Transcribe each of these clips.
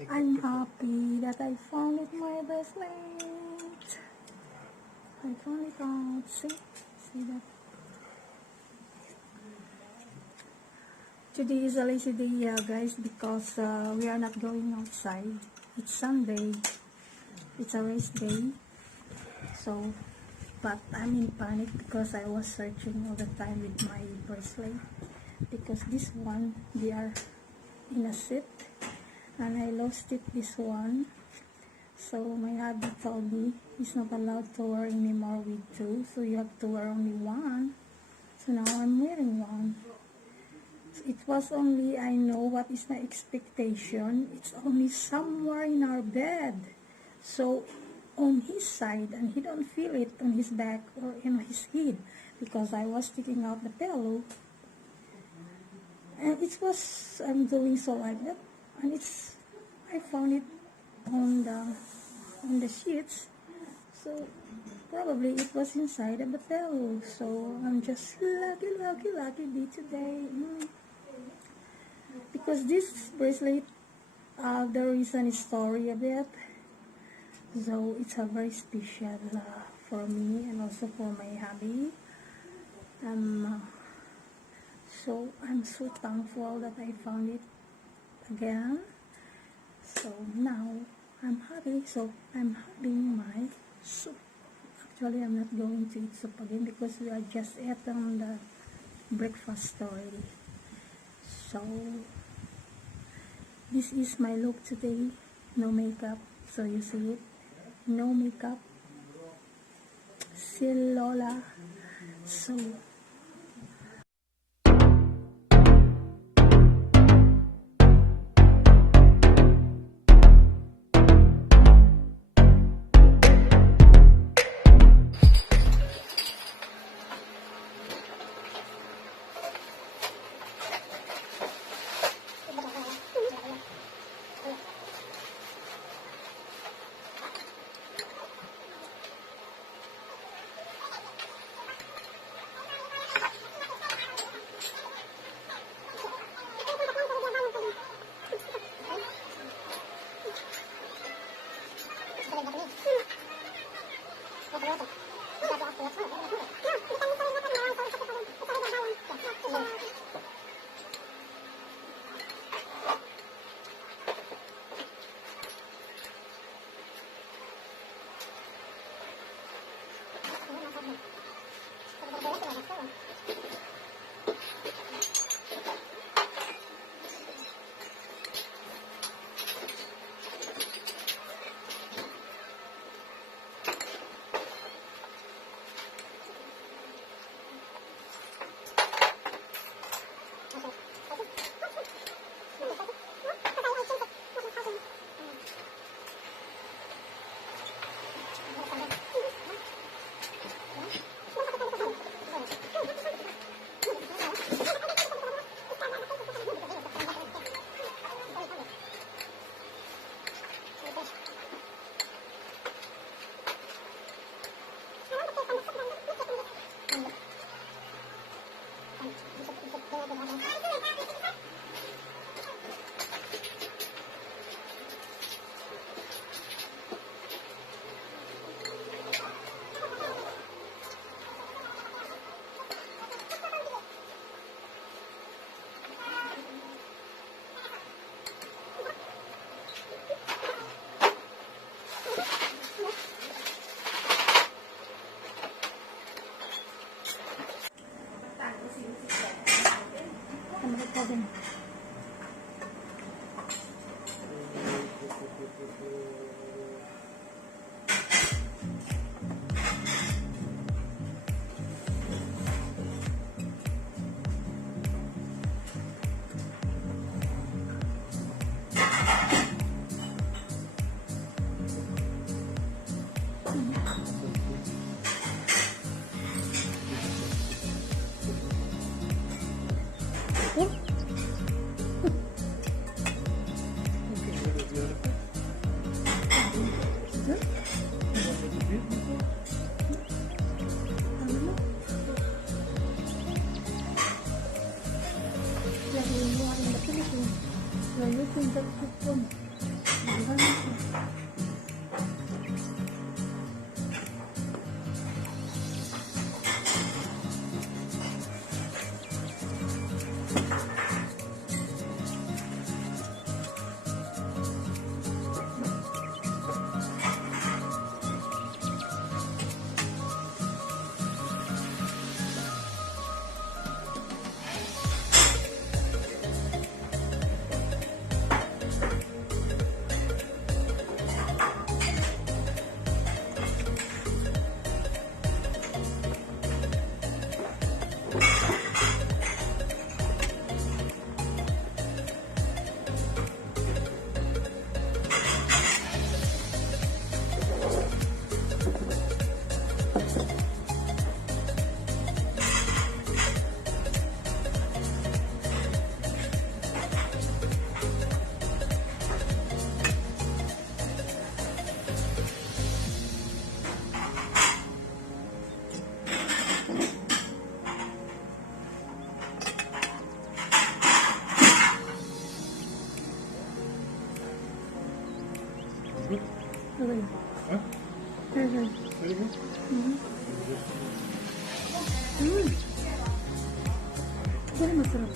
I'm happy that I found it, my bracelet. I found it out. See that? Today is a lazy day, guys, because we are not going outside. It's Sunday. It's a rest day. So, but I'm in panic because I was searching all the time with my bracelet. Because this one, they are in a set. And I lost it, this one. So my hubby told me he's not allowed to wear anymore with two. So you have to wear only one. So now I'm wearing one. It was only, I know what is my expectation. It's only somewhere in our bed. So on his side, and he don't feel it on his back or in his head, because I was taking out the pillow. And it was, I'm doing so like that. And I found it on the sheets. So probably it was inside of the pillow. So I'm just lucky day today. Because this bracelet, the reason is story a bit. So it's a very special for me and also for my hubby. So I'm so thankful that I found it again. So now I'm happy. So I'm having my soup. Actually, I'm not going to eat soup again because we are just eating the breakfast already. So this is my look today. No makeup. So you see it. No makeup. Still Lola. So I'm looking at the Philippines. We're looking at the Okay. Hah? Okay. Very good. Very masarap.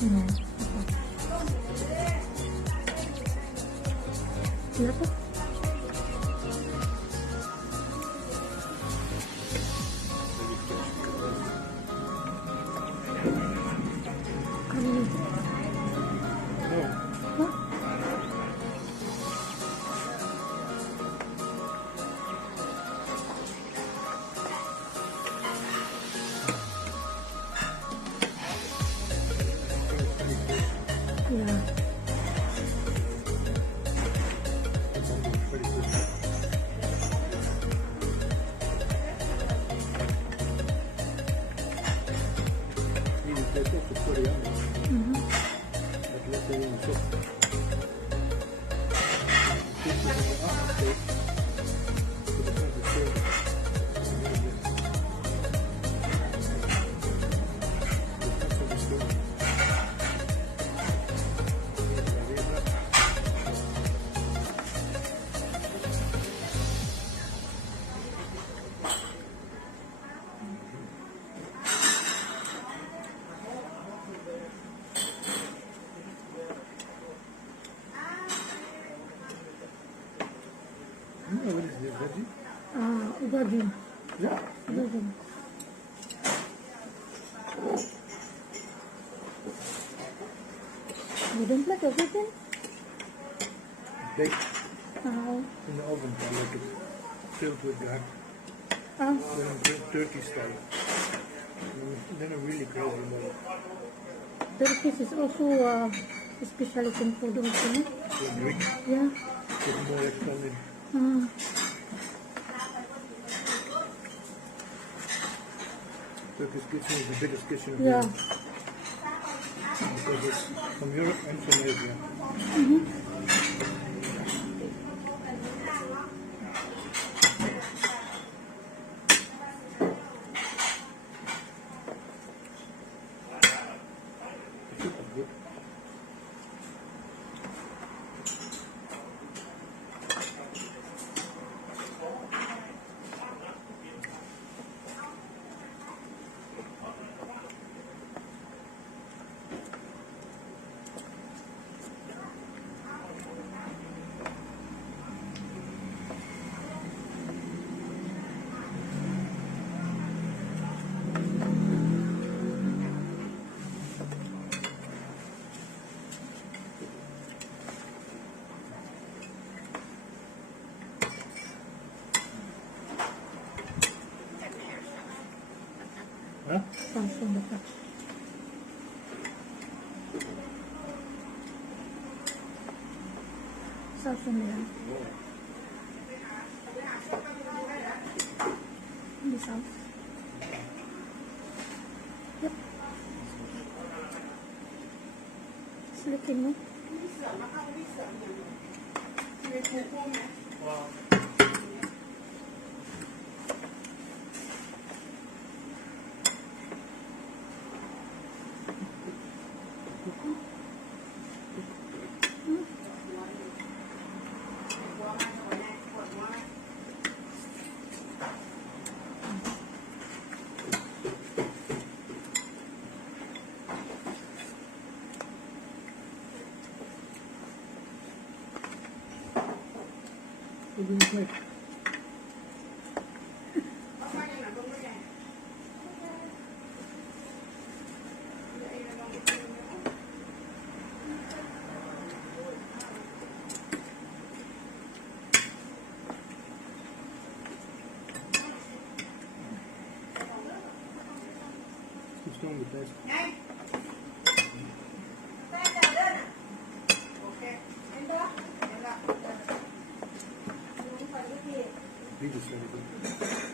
Hmm. Kenapa? Kali No. Hah? Yeah. Very good. Really, they take the coriander. But let it in cook. This is an aftertaste. But it's not the same. Very good. It's not so good. What is this, veggie? Ugadi. Yeah. Ugadi. You don't like everything? Baked Oh. in the oven. I like it filled with that. Ah. Then turkey style. Then I really crazy about it. Turkish is also specialist in food also. No? So Greek, Yeah. with more extended. Ah. Turkish kitchen is the biggest kitchen of Yeah. Europe. Because it's from Europe and from Asia. The soup is good. Huh? Langsung dekat. Sausnya ya. Ini saus. Yep. Selikin mo. What do you think? Who's doing the best? He just said it.